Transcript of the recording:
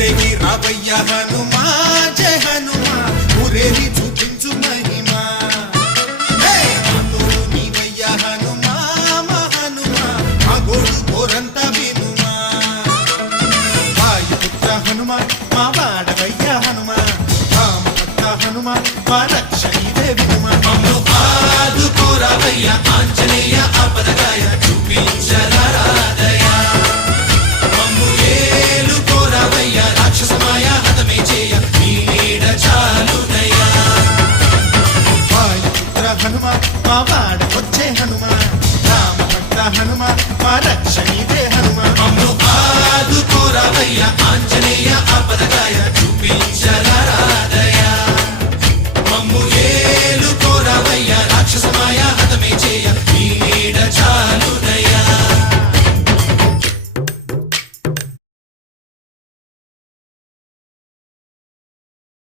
ఊరేగి రావయ్య హనుమా జయ హనుమా ఊరేగి చూపించు మహిమా తోడు నీవయ్య హనుమా మా హనుమా మా గోడు కోరంత వినుమా వాయుపుత్ర హనుమా మా వాడవయ్య హనుమా రామభక్త హనుమా మా రక్ష ఇదే వినుమా ఆదుకోరావయ్య ఆంజనేయ ఆపదగాయ